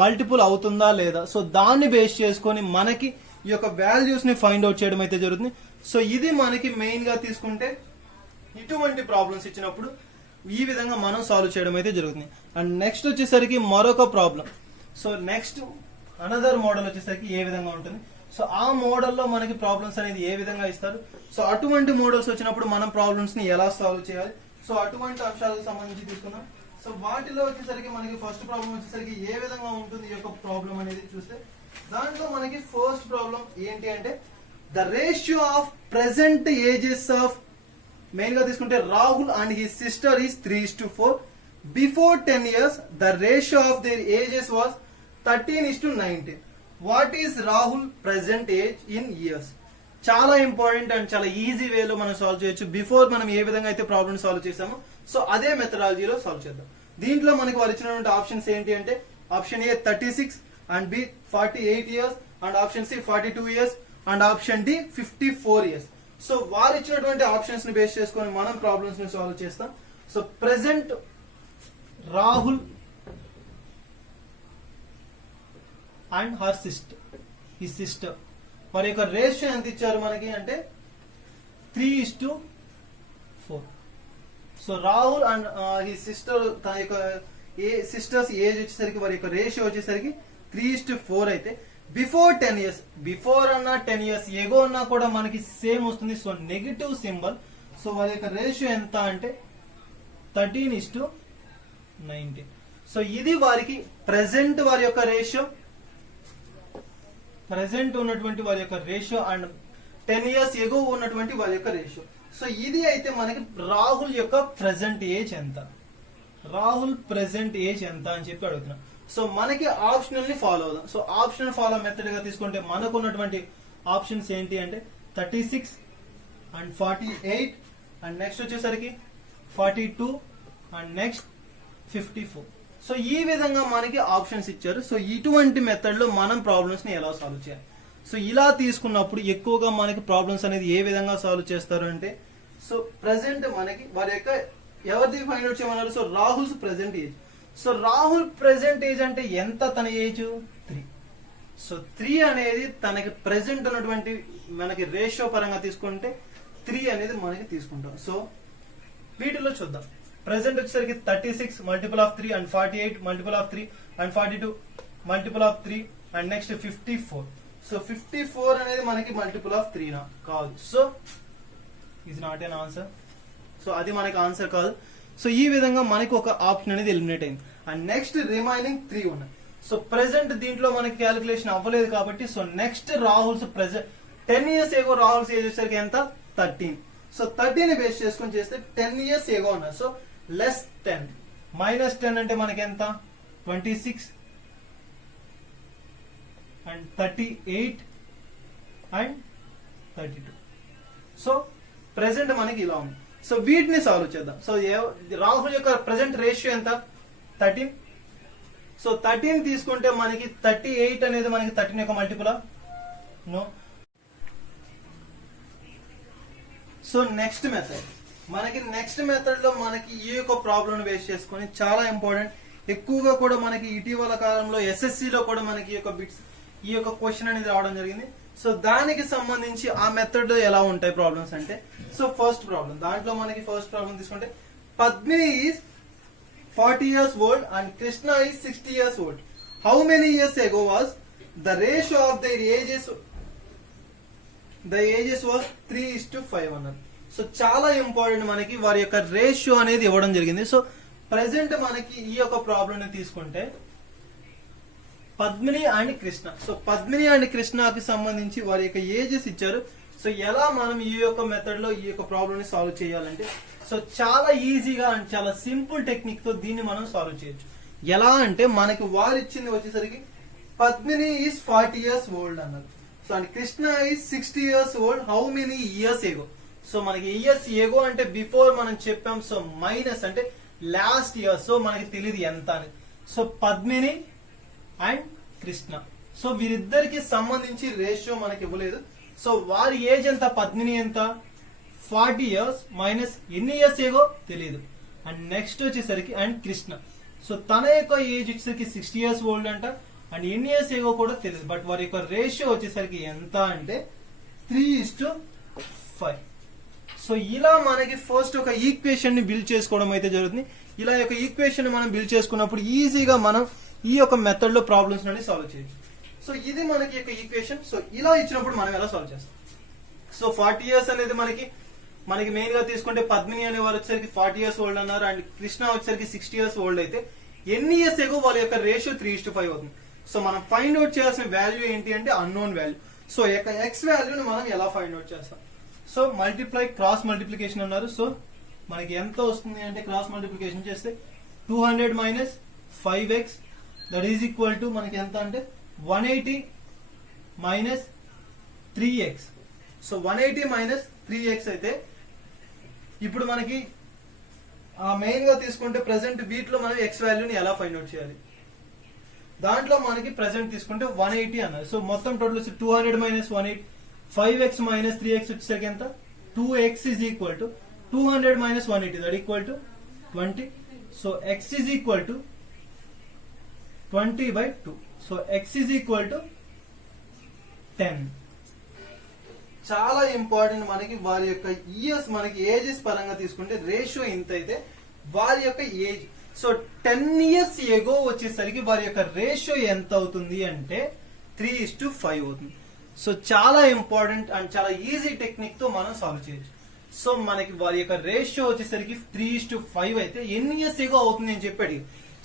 మల్టిపుల్ అవుతుందా లేదా సో దాన్ని బేస్ చేసుకొని మనకి ఈ యొక్క వాల్యూస్ ని ఫైండ్ అవుట్ చేయడం అయితే జరుగుతుంది. సో ఇది మనకి మెయిన్ గా తీసుకుంటే ఇటువంటి ప్రాబ్లమ్స్ ఇచ్చినప్పుడు ఈ విధంగా మనం సాల్వ్ చేయడం అయితే జరుగుతుంది. అండ్ నెక్స్ట్ వచ్చేసరికి మరొక problem so next another model వచ్చేసరికి ఏ విధంగా ఉంటుంది, సో ఆ మోడల్లో మనకి ప్రాబ్లమ్స్ అనేది ఏ విధంగా ఇస్తారు, సో అటువంటి మోడల్స్ వచ్చినప్పుడు మనం ప్రాబ్లమ్స్ ని ఎలా సాల్వ్ చేయాలి, సో అటువంటి అంశాలకు సంబంధించి తీసుకుందాం. సో వాటిలో వచ్చేసరికి మనకి ఫస్ట్ ప్రాబ్లం వచ్చేసరికి ఏ విధంగా ఉంటుంది ఈ యొక్క ప్రాబ్లం అనేది చూస్తే, దాంట్లో మనకి ఫస్ట్ ప్రాబ్లం ఏంటి అంటే the ratio of present ages of, main గా తీసుకుంటే Rahul and his sister is 3:4. Before 10 years the ratio of their ages was 13:19. What is Rahul present age in years? చాలా ఇంపార్టెంట్ అండ్ చాలా ఈజీ వేలో మనం సాల్వ్ చేయొచ్చు. Before మనం ఏ విధంగా అయితే ప్రాబ్లమ్ సాల్వ్ చేసామో సో అదే మెథడాలజీలో సాల్వ్ చేద్దాం. దీంట్లో మనకి వారు ఇచ్చినటువంటి ఆప్షన్స్ ఏంటి అంటే option A 36 and B 48 years and option C 42 years and option D 54 years. So వారు ఇచ్చినటువంటి ఆప్షన్స్ ని బేస్ చేసుకొని మనం ప్రాబ్లమ్స్ ని సాల్వ్ చేస్తాం. So present Rahul and her sister, ఈ సిస్టర్ వారి యొక్క రేషియో ఎంత ఇచ్చారు మనకి అంటే 3:4. సో రాహుల్ అండ్ ఈ సిస్టర్ తన యొక్క సిస్టర్స్ ఏజ్ వచ్చేసరికి వారి యొక్క రేషియో వచ్చేసరికి 3:4 అయితే బిఫోర్ 10 years, బిఫోర్ అన్నా 10 years ఎగో అన్నా కూడా మనకి సేమ్ వస్తుంది. So negative symbol. సో వారి యొక్క రేషియో ఎంత అంటే 13:19. సో ఇది వారికి ప్రెసెంట్ వారి యొక్క రేషియో, ప్రెసెంట్ ఉన్నటువంటి వారి యొక్క రేషియో అండ్ 10 years ఎగో ఉన్నటువంటి వారి యొక్క రేషియో. సో ఇది అయితే మనకి రాహుల్ యొక్క ప్రెసెంట్ ఏజ్ ఎంత, రాహుల్ ప్రెసెంట్ ఏజ్ ఎంత అని చెప్పి అడుగుతున్నాం. సో మనకి ఆప్షనల్ ని ఫాలో అవుదాం. సో ఆప్షనల్ ఫాలో మెథడ్ గా తీసుకుంటే మనకు ఉన్నటువంటి ఆప్షన్స్ ఏంటి అంటే 36 అండ్ 48 అండ్ నెక్స్ట్ వచ్చేసరికి 42 అండ్ నెక్స్ట్ 54. సో ఈ విధంగా మనకి ఆప్షన్స్ ఇచ్చారు. సో ఇటువంటి మెథడ్ లో మనం ప్రాబ్లమ్స్ ని ఎలా సాల్వ్ చేయాలి, సో ఇలా తీసుకున్నప్పుడు ఎక్కువగా మనకి ప్రాబ్లమ్స్ అనేది ఏ విధంగా సాల్వ్ చేస్తారు అంటే సో ప్రెసెంట్ మనకి వారి యొక్క ఎవరిది ఫైండ్ అవుట్ చేయమన్నారు, so Rahul's present age. So Rahul present age అంటే ఎంత, తన ఏజ్ 3. సో 3 అనేది తనకి ప్రెసెంట్ ఉన్నటువంటి మనకి రేషియో పరంగా తీసుకుంటే 3 అనేది మనకి తీసుకుంటాం. సో వీటిలో చూద్దాం. ప్రెసెంట్ వచ్చేసరికి 36 multiple of 3 and 48 multiple of 3 and 42 multiple of 3 and next 54. So 54 అనేది మనకి మల్టిపుల్ ఆఫ్ 3 నా కాదు. So is not an answer. So అది మనకి ఆన్సర్ కాదు. సో ఈ విధంగా మనకి ఒక ఆప్షన్ అనేది ఎలిమినేట్ అయింది అండ్ నెక్స్ట్ రిమైనింగ్ 3 ఉన్నాయి. సో ప్రెసెంట్ దీంట్లో మనకి క్యాలిక్యులేషన్ అవ్వలేదు కాబట్టి so next Rahul's present 10 years ago Rahul's age వచ్చేసరికి ఎంత 13. సో 13 ని బేస్ చేసుకొని చేస్తే 10 years ఏగో ఉన్నారు. సో లెస్ 10 మైనస్ 10 అంటే మనకి ఎంత 26 అండ్ 38 అండ్ 32. సో ప్రెసెంట్ మనకి ఇలా ఉంది. సో వీటిని సాల్వ్ చేద్దాం. సో రాహుల్ యొక్క ప్రెసెంట్ రేషియో ఎంత 13. సో 13 తీసుకుంటే మనకి 38 అనేది మనకి 13 యొక్క మల్టిపులా నో. సో నెక్స్ట్ మెథడ్ మనకి నెక్స్ట్ మెథడ్ లో మనకి ఈ యొక్క ప్రాబ్లం బేస్ చేసుకొని చాలా ఇంపార్టెంట్, ఎక్కువగా కూడా మనకి ఇటీవల కాలంలో ఎస్ఎస్సి లో కూడా మనకి ఈ యొక్క బిట్స్ ఈ యొక్క క్వశ్చన్ అనేది రావడం జరిగింది. సో దానికి సంబంధించి ఆ మెథడ్ ఎలా ఉంటాయి ప్రాబ్లమ్స్ అంటే సో ఫస్ట్ ప్రాబ్లం దాంట్లో మనకి ఫస్ట్ ప్రాబ్లం తీసుకుంటే Padmini is 40 years old and Krishna is 60 years old. How many years ago was the ratio of their ages? The ages was 3:5 అన్నారు. సో చాలా ఇంపార్టెంట్, మనకి వారి యొక్క రేషియో అనేది ఇవ్వడం జరిగింది. సో ప్రెసెంట్ మనకి ఈ యొక్క ప్రాబ్లం ని తీసుకుంటే Padmini and Krishna. So Padmini and కృష్ణకి సంబంధించి వారి యొక్క ఏజెస్ ఇచ్చారు. సో ఎలా మనం ఈ యొక్క మెథడ్ లో ఈ యొక్క ప్రాబ్లం ని సాల్వ్ చేయాలంటే సో చాలా ఈజీగా అండ్ చాలా సింపుల్ టెక్నిక్ తో దీన్ని మనం సాల్వ్ చేయొచ్చు. ఎలా అంటే మనకి వారు ఇచ్చింది వచ్చేసరికి పద్మిని ఈజ్ 40 years old అన్నారు. So and Krishna is 60 years old. How many years ago? So మనకి ఇయర్స్ ఏగో అంటే బిఫోర్ మనం చెప్పాం. సో మైనస్ అంటే లాస్ట్ ఇయర్. సో మనకి తెలియదు ఎంత అని. So Padmini and Krishna, so వీరిద్దరికి సంబంధించి రేషియో మనకి ఇవ్వలేదు. సో వారి ఏజ్ ఎంత, పద్మిని ఎంత 40 years మైనస్ ఎన్ని ఇయర్స్ ఏగో తెలియదు. అండ్ నెక్స్ట్ వచ్చేసరికి అండ్ కృష్ణ, సో తన యొక్క ఏజ్ వచ్చేసరికి 60 years old అంట అండ్ ఎన్ని ఇయర్స్ ఏగో కూడా తెలియదు. బట్ వారి యొక్క రేషియో వచ్చేసరికి ఎంత అంటే 3:5. సో ఇలా మనకి ఫస్ట్ ఒక ఈక్వేషన్ ని బిల్డ్ చేసుకోవడం అయితే జరుగుతుంది. ఇలా యొక్క ఈక్వేషన్ మనం బిల్డ్ చేసుకున్నప్పుడు ఈజీగా మనం ఈ యొక్క మెథడ్ లో ప్రాబ్లమ్స్ అనేది సాల్వ్ చేయొచ్చు. సో ఇది మనకి యొక్క ఈక్వేషన్. సో ఇలా ఇచ్చినప్పుడు మనం ఎలా సాల్వ్ చేస్తాం? సో 40 years అనేది మనకి మెయిన్ గా తీసుకుంటే పద్మిని అనే వారు వచ్చేసరికి 40 years ఓల్డ్ అన్నారు, అండ్ కృష్ణ వచ్చేసరికి 60 years ఓల్డ్ అయితే ఎన్ని ఇయర్స్ ఎగో వాళ్ళ యొక్క రేషియో 3:5 అవుతుంది. సో మనం ఫైండ్ అవుట్ చేయాల్సిన వాల్యూ ఏంటి అంటే అన్నోన్ వాల్యూ. సో యొక్క ఎక్స్ వాల్యూని మనం ఎలా ఫైండ్ అవుట్ చేస్తాం? సో మల్టిప్లై క్రాస్ మల్టిప్లికేషన్ అన్నారు. సో మనకి ఎంత వస్తుంది అంటే క్రాస్ మల్టిప్లికేషన్ చేస్తే 200 minus 5x that is equal to మనకి ఎంత అంటే 180 minus 3x. So 180 minus 3x అయితే ఇప్పుడు మనకి మెయిన్ గా తీసుకుంటే ప్రెసెంట్ వీటిలో మనం ఎక్స్ వాల్యూని ఎలా ఫైండ్ అవుట్ చేయాలి? దాంట్లో మనకి ప్రెసెంట్ తీసుకుంటే 180 అన్నారు. సో మొత్తం total 200 minus 180 5x minus 3x వచ్చేసరికి ఎంత? 2x is equal to 200 minus 180 that equal to 20. So x is equal to 20/2. So x is equal to 10. చాలా ఇంపార్టెంట్. మనకి వారి యొక్క ఇయర్స్ మనకి ఏజెస్ పరంగా తీసుకుంటే రేషియో ఇంత అయితే వారి యొక్క ఏజ్ సో 10 years ఎగో వచ్చేసరికి వారి యొక్క రేషియో ఎంత అవుతుంది అంటే 3:5 అవుతుంది. సో చాలా ఇంపార్టెంట్ అండ్ చాలా ఈజీ టెక్నిక్ తో మనం సాల్వ్ చేయొచ్చు. సో మనకి వారి యొక్క రేషియో వచ్చేసరికి 3:5 అయితే ఎన్ని ఇయర్స్ ఎగో అవుతుంది అని చెప్పాడు.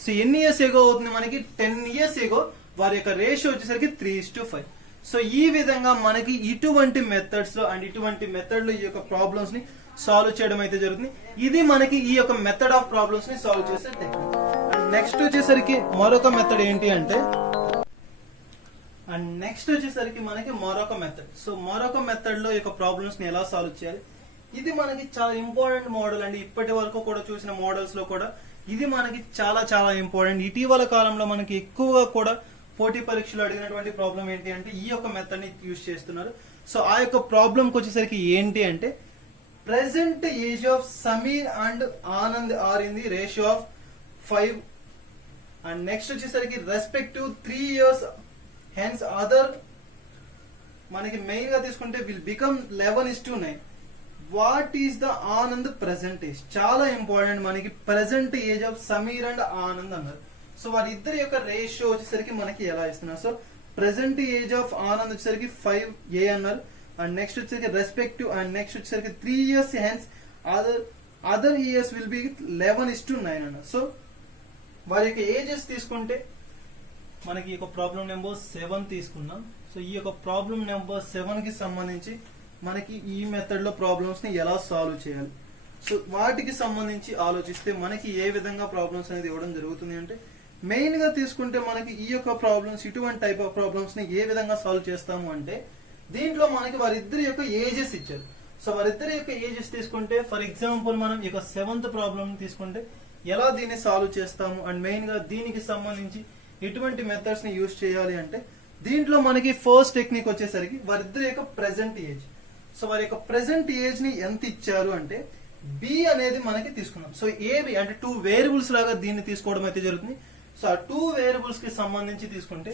సో ఎన్ని ఇయర్స్ ఎగో అవుతుంది? మనకి 10 years ఎగో వారి యొక్క రేషియో వచ్చేసరికి 3:5. సో ఈ విధంగా మనకి ఇటువంటి మెథడ్స్ లో అండ్ ఇటువంటి మెథడ్ లో ఈ యొక్క ప్రాబ్లమ్స్ ని సాల్వ్ చేయడం అయితే జరుగుతుంది. ఇది మనకి ఈ యొక్క మెథడ్ ఆఫ్ ప్రాబ్లమ్స్ ని సాల్వ్ చేసే టెక్నిక్. అండ్ నెక్స్ట్ వచ్చేసరికి మరొక మెథడ్ ఏంటి అంటే మనకి మరొక మెథడ్. సో మరొక మెథడ్ లో ఈ యొక్క ప్రాబ్లమ్స్ ని ఎలా సాల్వ్ చేయాలి? ఇది మనకి చాలా ఇంపార్టెంట్ మోడల్ అండి. ఇప్పటి వరకు కూడా చూసిన మోడల్స్ లో కూడా ఇది మనకి చాలా చాలా ఇంపార్టెంట్. ఇటీవల కాలంలో మనకి ఎక్కువగా కూడా పోటీ పరీక్షలు అడిగినటువంటి ప్రాబ్లం ఏంటి అంటే ఈ యొక్క మెథడ్ ని యూజ్ చేస్తున్నారు. సో ఆ యొక్క ప్రాబ్లం వచ్చేసరికి ఏంటి అంటే present age of Sameer and Anand are in the ratio of 5 and next వచ్చేసరికి రెస్పెక్టివ్ 3 years హెన్స్ అదర్ మనకి మెయిన్ గా తీసుకుంటే will become 11:9. What is the Anand present age? చాలా ఇంపార్టెంట్. మనకి present age of Sameer and Anand అన్నారు. సో వారిద్దరి యొక్క రేషియో వచ్చేసరికి మనకి ఎలా ఇస్తున్నారు? So present age of Anand వచ్చేసరికి 5a అన్నారు, అండ్ నెక్స్ట్ వచ్చేసరికి రెస్పెక్టివ్ అండ్ నెక్స్ట్ వచ్చేసరికి 3 years hence other years will be 11:9 అన్నారు. సో వారి యొక్క ఏజెస్ తీసుకుంటే మనకి ఒక ప్రాబ్లం నెంబర్ 7 తీసుకున్నాం. సో ఈ యొక్క ప్రాబ్లం నెంబర్ 7 కి సంబంధించి మనకి ఈ మెథడ్ లో ప్రాబ్లమ్స్ ని ఎలా సాల్వ్ చేయాలి? సో వాటికి సంబంధించి ఆలోచిస్తే మనకి ఏ విధంగా ప్రాబ్లమ్స్ అనేది ఇవ్వడం జరుగుతుంది అంటే మెయిన్ గా తీసుకుంటే మనకి ఈ యొక్క ప్రాబ్లమ్స్ ఇటువంటి టైప్ ఆఫ్ ప్రాబ్లమ్స్ ని ఏ విధంగా సాల్వ్ చేస్తాము అంటే దీంట్లో మనకి వారిద్దరి యొక్క ఏజెస్ ఇచ్చారు. సో వారిద్దరి యొక్క ఏజెస్ తీసుకుంటే ఫర్ ఎగ్జాంపుల్ మనం ఈ యొక్క 7th ప్రాబ్లం తీసుకుంటే ఎలా దీన్ని సాల్వ్ చేస్తాము అండ్ మెయిన్ గా దీనికి సంబంధించి ఎటువంటి మెథడ్స్ ని యూజ్ చేయాలి అంటే దీంట్లో మనకి ఫస్ట్ టెక్నిక్ వచ్చేసరికి వారిద్దరి యొక్క ప్రెసెంట్ ఏజ్. సో వారి యొక్క ప్రెసెంట్ ఏజ్ ని ఎంత ఇచ్చారు అంటే బి అనేది మనకి తీసుకున్నాం. సో ఏబి అంటే 2 వేరియబుల్స్ లాగా దీన్ని తీసుకోవడం అయితే జరుగుతుంది. సో ఆ 2 వేరియబుల్స్ కి సంబంధించి తీసుకుంటే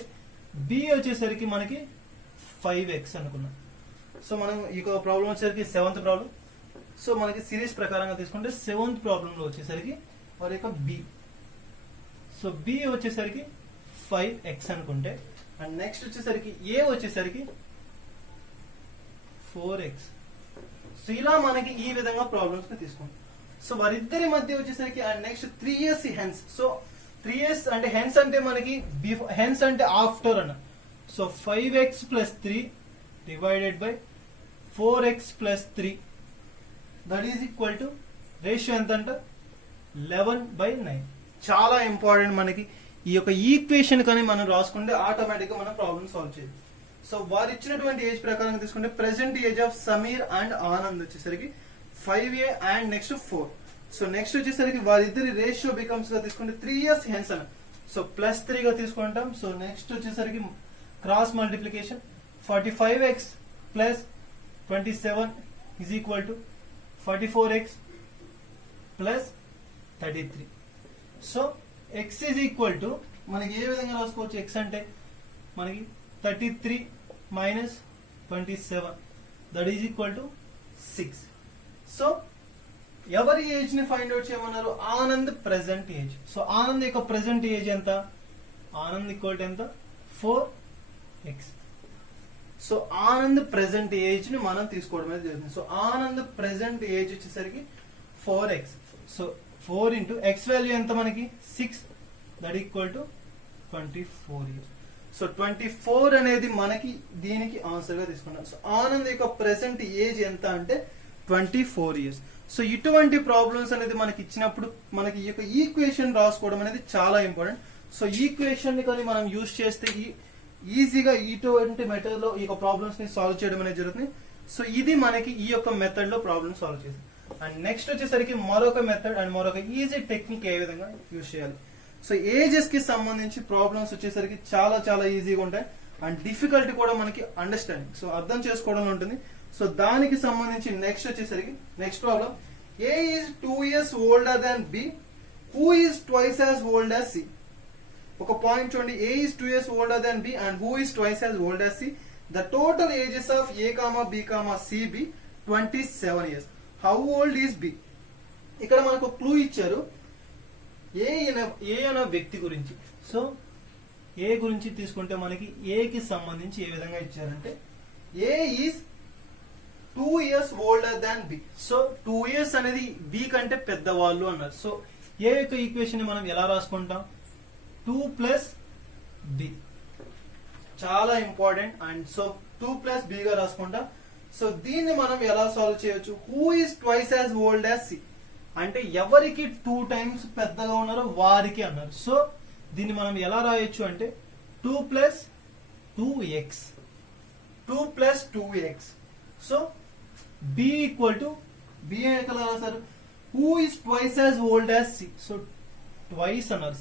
బి వచ్చేసరికి మనకి 5x అనుకున్నాం. సో మనం ఈ ప్రాబ్లం వచ్చేసరికి 7th ప్రాబ్లం. సో మనకి సిరీస్ ప్రకారంగా తీసుకుంటే 7th ప్రాబ్లం లో వచ్చేసరికి వారి యొక్క బి. సో బి వచ్చేసరికి 5x అనుకుంటే అండ్ నెక్స్ట్ వచ్చేసరికి ఏ వచ్చేసరికి 4x. సో ఇలా మనకి ఈ విధంగా ప్రాబ్లమ్స్ ని తీసుకుంటాం. సో వారిద్దరి మధ్య వచ్చేసరికి and next 3 years hence. So 3 years అంటే హెన్స్ అంటే మనకి హెన్స్ అంటే ఆఫ్టర్ అన్న. So 5x plus 3 divided by 4x plus 3 that is equal to ratio ఎంత అంట 11/9. చాలా ఇంపార్టెంట్. మనకి ఈ యొక్క ఈక్వేషన్ కానీ మనం రాసుకుంటే ఆటోమేటిక్ గా మనం ప్రాబ్లమ్ సాల్వ్ చేయాలి. సో వారు ఇచ్చినటువంటి ఏజ్ ప్రకారం తీసుకుంటే present age of Sameer and Anand వచ్చేసరికి 5a and next 4. So next వచ్చేసరికి వారిద్దరి రేషియో బికమ్స్ గా తీసుకుంటే 3 years హెన్స్ అన్న. సో +3 గా తీసుకుంటాం. సో నెక్స్ట్ వచ్చేసరికి cross multiplication 45x plus 27 is equal to 44x plus 33. So x is equal to మనకి ఏ విధంగా రాసుకోవచ్చు? x అంటే మనకి 33 minus 27 that is equal to 6. So ఎవరి ఏజ్ ని ఫైండ్ అవుట్ చేయమన్నారు? Anand present age. So Anand యొక్క ప్రెసెంట్ ఏజ్ ఎంత? ఆనంద్ ఈక్వల్ టు ఎంత 4x. So Anand present age ని మనం తీసుకోవడం అనేది జరుగుతుంది. సో ఆనంద్ ప్రెసెంట్ ఏజ్ వచ్చేసరికి 4x. So 4 into X value ఎంత మనకి 6, that equal to 24 years. So 24 అనేది మనకి దీనికి ఆన్సర్ గా తీసుకున్నాం. సో ఆనంద్ యొక్క ప్రెసెంట్ ఏజ్ ఎంత అంటే 24 years. సో ఇటువంటి ప్రాబ్లమ్స్ అనేది మనకి ఇచ్చినప్పుడు మనకి ఈ యొక్క ఈక్వేషన్ రాసుకోవడం అనేది చాలా ఇంపార్టెంట్. సో ఈక్వేషన్ ని కానీ మనం యూజ్ చేస్తే ఈజీగా ఇటువంటి మెథడ్ లో ఈ యొక్క ప్రాబ్లమ్స్ ని సాల్వ్ చేయడం అనేది జరుగుతుంది. సో ఇది మనకి ఈ యొక్క మెథడ్ లో ప్రాబ్లమ్ సాల్వ్ చేస్తాం. అండ్ నెక్స్ట్ వచ్చేసరికి మరొక మెథడ్ అండ్ మరొక ఈజీ టెక్నిక్ ఏ విధంగా యూజ్ చేయాలి. సో ఏజెస్ కి సంబంధించి ప్రాబ్లమ్స్ వచ్చేసరికి చాలా చాలా ఈజీగా ఉంటాయి అండ్ డిఫికల్టీ కూడా మనకి అండర్స్టాండింగ్, సో అర్థం చేసుకోవడంలో ఉంటుంది. సో దానికి సంబంధించి నెక్స్ట్ వచ్చేసరికి next problem, A is 2 years older than B, who is twice as old as C. ఒక పాయింట్ చూడండి, A is 2 years older than B and who is twice as old as C. The total ages of A, B, C be 27 years. How old is B? ఇక్కడ మనకు clue ఇచ్చారు ఏ అనే వ్యక్తి గురించి. So ఏ గురించి తీసుకుంటే మనకి ఏ కి సంబంధించి ఏ విధంగా ఇచ్చారంటే A is 2 years older than B. So 2 years అనేది B కంటే పెద్దవాళ్ళు అన్నారు. సో ఏ యొక్క ఈక్వేషన్ ని మనం ఎలా రాసుకుంటాం, 2 plus B. చాలా important. And so 2 plus B గా రాసుకుంటాం. సో దీన్ని మనం ఎలా సాల్వ్ చేయొచ్చు, who is twice as old as C అంటే ఎవరికి 2 times పెద్దగా ఉన్నారో వారికి అన్నారు. సో దీన్ని మనం ఎలా రాయొచ్చు అంటే 2 plus 2x, 2 plus 2x. So B equal to B ఎక్కడ రాశారు, who is twice as old as C. So twice అన్నారు,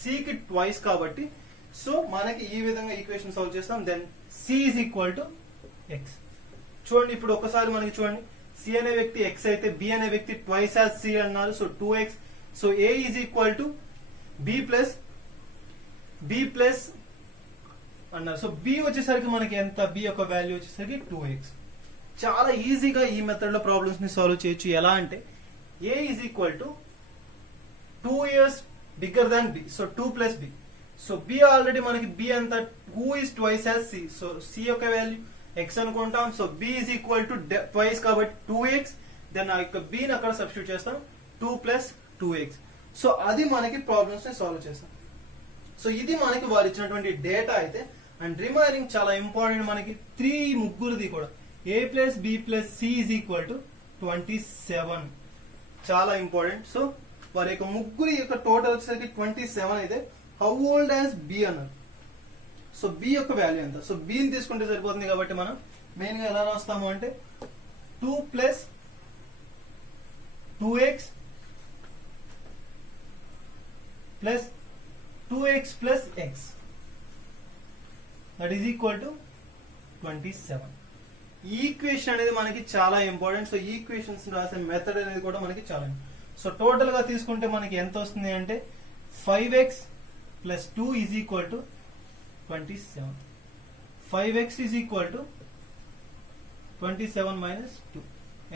సి కి ట్వైస్ కాబట్టి సో మనకి ఈ విధంగా ఈక్వేషన్ సాల్వ్ చేస్తాం. Then C is equal to X. చూడండి ఇప్పుడు ఒకసారి మనకి చూడండి, సి అనే వ్యక్తి ఎక్స్ అయితే బి అనే వ్యక్తి ట్వైస్ యాజ్ సి అన్నారు. So 2x. So A is equal to be plus అన్నారు. సో బి వచ్చేసరికి మనకి ఎంత, బి యొక్క వాల్యూ వచ్చేసరికి 2x. చాలా ఈజీగా ఈ మెథడ్ లో ప్రాబ్లమ్స్ ని సాల్వ్ చేయొచ్చు. ఎలా అంటే A is equal to 2 years bigger than B. So 2 plus b. So B already మనకి బి అంత, who is twice as C. So C యొక్క వాల్యూ x అనుకుంటాం. So b is equal to twice కాబట్టి 2x. Then ఆ యొక్క b ని అక్కడ substitute చేస్తాం, 2 plus 2x. సో అది మనకి ప్రాబ్లమ్స్ ని సాల్వ్ చేస్తాం. సో ఇది మనకి వారు ఇచ్చినటువంటి డేటా అయితే. అండ్ రిమైనింగ్ చాలా ఇంపార్టెంట్ మనకి 3 ముగ్గురుది కూడా, a plus b plus c is equal to 27. చాలా ఇంపార్టెంట్. సో వారి యొక్క ముగ్గురి యొక్క టోటల్ వచ్చేసరికి 27 అయితే హౌ ఓల్డ్ యాజ్ బి అన్నారు. సో బి యొక్క వాల్యూ ఎంత, సో బిని తీసుకుంటే సరిపోతుంది కాబట్టి మనం మెయిన్ గా ఎలా రాస్తాము అంటే 2 plus 2x plus 2x plus x that is equal to 27. ఈ ఈక్వేషన్ అనేది మనకి చాలా ఇంపార్టెంట్. సో ఈక్వేషన్స్ రాసే మెథడ్ అనేది కూడా మనకి చాలా ఇంపార్టెంట్. సో టోటల్ గా తీసుకుంటే మనకి ఎంత వస్తుంది అంటే 5x plus 2 is equal to 27. 5x is equal to 27 minus 2.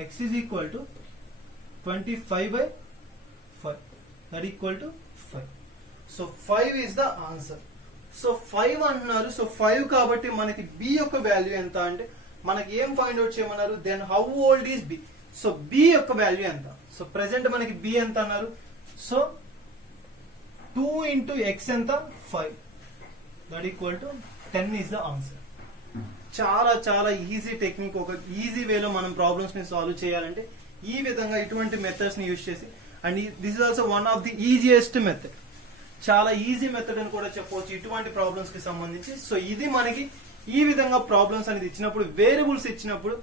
X is equal to 25 by 5. That equal to 5. So 5 is the answer. So 5 అంటున్నారు. సో 5 కాబట్టి మనకి b యొక్క వాల్యూ ఎంత అంటే మనకి ఏం ఫైండ్ అవుట్ చేయమన్నారు, then how old is b. So b యొక్క వాల్యూ ఎంత, సో ప్రెసెంట్ మనకి b ఎంత అన్నారు. సో 2 into x ఎంత 5. That equal to 10 is the answer. చాలా చాలా ఈజీ టెక్నిక్. ఒక ఈజీ వేలో మనం ప్రాబ్లమ్స్ ని సాల్వ్ చేయాలంటే ఈ విధంగా ఇటువంటి మెథడ్స్ ని యూజ్ చేసి, and this is also one of the easiest method. చాలా ఈజీ మెథడ్ అని కూడా చెప్పవచ్చు ఇటువంటి ప్రాబ్లమ్స్ కి సంబంధించి. సో ఇది మనకి ఈ విధంగా ప్రాబ్లమ్స్ అనేది ఇచ్చినప్పుడు, వేరియబుల్స్ ఇచ్చినప్పుడు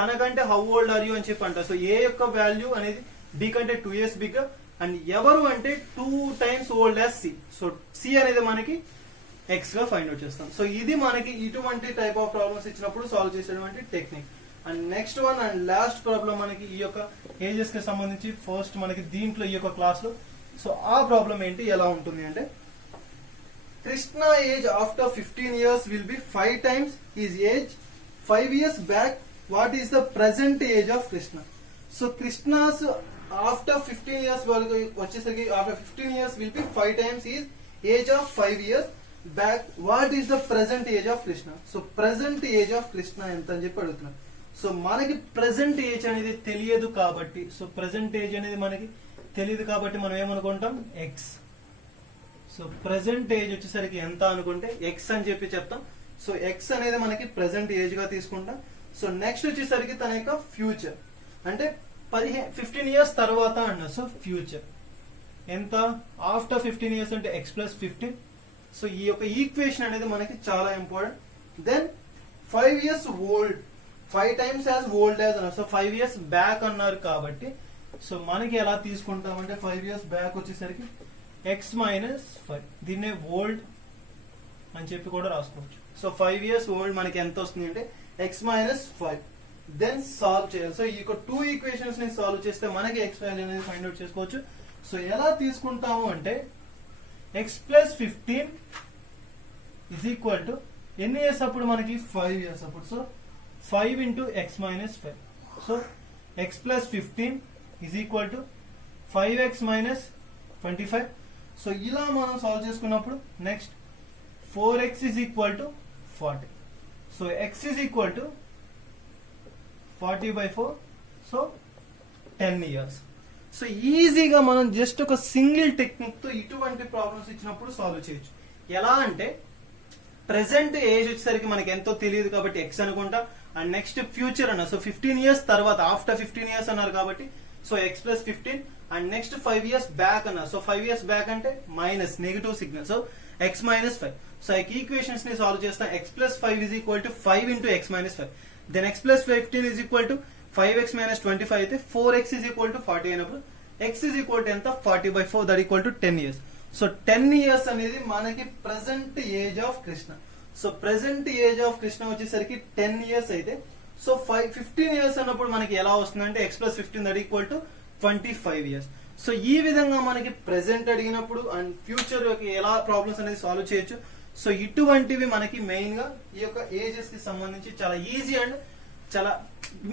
తనకంటే హౌ ఓల్డ్ ఆర్ యూ అని చెప్పి అంటారు. సో ఏ యొక్క వాల్యూ అనేది బి కంటే 2 years బిగ్ అండ్ ఎవరు అంటే 2 times old as C. So C అనేది మనకి ఎక్స్ గా ఫైండ్ అవుట్ చేస్తాం. సో ఇది మనకి ఇటువంటి టైప్ ఆఫ్ ప్రాబ్లమ్స్ ఇచ్చినప్పుడు సాల్వ్ చేసేటువంటి technique. And next one and last problem మనకి ఈ యొక్క ఏజెస్ కి సంబంధించి ఫస్ట్ మనకి దీంట్లో ఈ యొక్క క్లాస్ లో. సో ఆ ప్రాబ్లం ఏంటి, ఎలా ఉంటుంది అంటే Krishna age after 15 years will be 5 times his age 5 years back. What is the present age of Krishna. So Krishna's after 15 years వరకు వచ్చేసరికి after 15 years will be 5 times his age of 5 years back what is the present age of Krishna. So present age of Krishna ఎంత అని చెప్పి అడుగుతున్నాం. So మనకి present age అనేది తెలియదు కాబట్టి, సో ప్రెసెంట్ ఏజ్ అనేది మనకి తెలియదు కాబట్టి మనం ఏమనుకుంటాం, ఎక్స్. సో ప్రెసెంట్ ఏజ్ వచ్చేసరికి ఎంత అనుకుంటే ఎక్స్ అని చెప్పి చెప్తాం. సో ఎక్స్ అనేది మనకి ప్రెసెంట్ ఏజ్ గా తీసుకుంటాం. సో నెక్స్ట్ వచ్చేసరికి తన యొక్క ఫ్యూచర్ అంటే 15 years తర్వాత అన్న. సో ఫ్యూచర్ ఎంత, ఆఫ్టర్ 15 years అంటే ఎక్స్ ప్లస్ 15. సో ఈ యొక్క ఈక్వేషన్ అనేది మనకి చాలా important. Then 5 years old, 5 times as old as అన్నారు. సో 5 years బ్యాక్ అన్నారు కాబట్టి సో మనకి ఎలా తీసుకుంటామంటే 5 years బ్యాక్ వచ్చేసరికి ఎక్స్ మైనస్ 5, దీన్నే ఓల్డ్ అని చెప్పి కూడా రాసుకోవచ్చు. సో 5 years ఓల్డ్ మనకి ఎంత వస్తుంది అంటే ఎక్స్ మైనస్ 5. దెన్ సాల్వ్ చేయాలి. సో ఈ 2 ఈక్వేషన్స్ ని సాల్వ్ చేస్తే మనకి ఎక్స్ వాల్యూ అనేది ఫైండ్ అవుట్ చేసుకోవచ్చు. సో ఎలా తీసుకుంటాము అంటే X plus 15 is equal to ఎన్ని ఇయర్స్ అప్పుడు మనకి 5 years అప్పుడు. So 5 into x minus 5. So x plus 15 is equal to 5x minus 25. So ఇలా మనం సాల్వ్ చేసుకున్నప్పుడు next 4x is equal to 40. So x is equal to 40/4. So 10 years. So ఈజీగా మనం just ఒక సింగిల్ టెక్నిక్ తో ఇటువంటి problems ఇచ్చినప్పుడు solve చేయొచ్చు. ఎలా అంటే ప్రెసెంట్ ఏజ్ వచ్చేసరికి మనకి ఎంతో తెలియదు కాబట్టి ఎక్స్ అనుకుంటా. అండ్ నెక్స్ట్ ఫ్యూచర్ అన్న. సో 15 years తర్వాత, ఆఫ్టర్ 15 years అన్నారు కాబట్టి so x plus 15. And next 5 years back అన్న. సో 5 years బ్యాక్ అంటే minus, negative signal. So x minus 5. So equations ని సాల్వ్ చేస్తాం. X plus 5 is equal to 5 into x minus 5. Then x plus 15 is equal to 5x minus 25 అయితే 4x is equal to 40 అయినప్పుడు x is equal to ఎంత, 40/4, that equal to 10 years. So 10 years అనేది మనకి present age of Krishna. So present age of Krishna వచ్చేసరికి 10 years అయితే so 15 years అన్నప్పుడు మనకి ఎలా వస్తుందంటే X plus 15 that equal to 25 years. So ఈ విధంగా మనకి ప్రెసెంట్ అడిగినప్పుడు అండ్ ఫ్యూచర్ ఎలా ప్రాబ్లమ్స్ అనేది సాల్వ్ చేయొచ్చు. సో ఇటువంటివి మనకి మెయిన్ గా ఈ యొక్క ఏజెస్ కి సంబంధించి చాలా ఈజీ అండ్ చాలా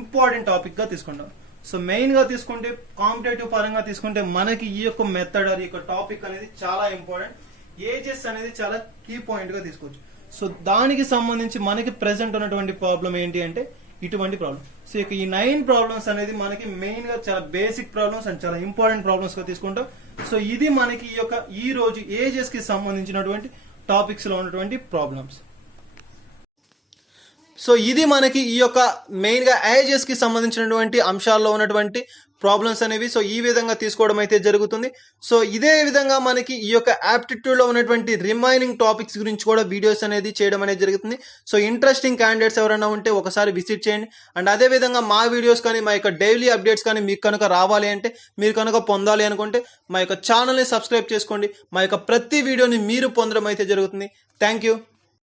ఇంపార్టెంట్ టాపిక్ గా తీసుకుంటాం. సో మెయిన్ గా తీసుకుంటే కాంపిటేటివ్ పరంగా తీసుకుంటే మనకి ఈ యొక్క మెథడ్ ఈ యొక్క టాపిక్ అనేది చాలా ఇంపార్టెంట్. ఏజెస్ అనేది చాలా కీ పాయింట్ గా తీసుకోవచ్చు. సో దానికి సంబంధించి మనకి ప్రెసెంట్ ఉన్నటువంటి ప్రాబ్లం ఏంటి అంటే ఇటువంటి ప్రాబ్లం. సో ఈ 9 ప్రాబ్లమ్స్ అనేది మనకి మెయిన్ గా చాలా బేసిక్ ప్రాబ్లమ్స్ అండ్ చాలా ఇంపార్టెంట్ ప్రాబ్లమ్స్ గా తీసుకుంటాం. సో ఇది మనకి ఈ రోజు ఏజెస్ కి సంబంధించినటువంటి టాపిక్స్ లో ఉన్నటువంటి ప్రాబ్లమ్స్. సో ఇది మనకి ఈ యొక్క మెయిన్ గా ఏజెస్ కి సంబంధించినటువంటి అంశాల్లో ఉన్నటువంటి ప్రాబ్లమ్స్ అనేవి సో ఈ విధంగా తీసుకోవడం అయితే జరుగుతుంది. సో ఇదే విధంగా మనకి ఈ యొక్క యాప్టిట్యూడ్ లో ఉన్నటువంటి రిమైనింగ్ టాపిక్స్ గురించి కూడా వీడియోస్ అనేది చేయడం అనేది జరుగుతుంది. సో ఇంట్రెస్టింగ్ క్యాండిడేట్స్ ఎవరైనా ఉంటే ఒకసారి విజిట్ చేయండి. అండ్ అదే విధంగా మా వీడియోస్ కానీ మా యొక్క డైలీ అప్డేట్స్ కానీ మీకు కనుక రావాలి అంటే, మీరు కనుక పొందాలి అనుకుంటే మా యొక్క ఛానల్ని సబ్స్క్రైబ్ చేసుకోండి. మా యొక్క ప్రతి వీడియోని మీరు పొందడం అయితే జరుగుతుంది. Thank you.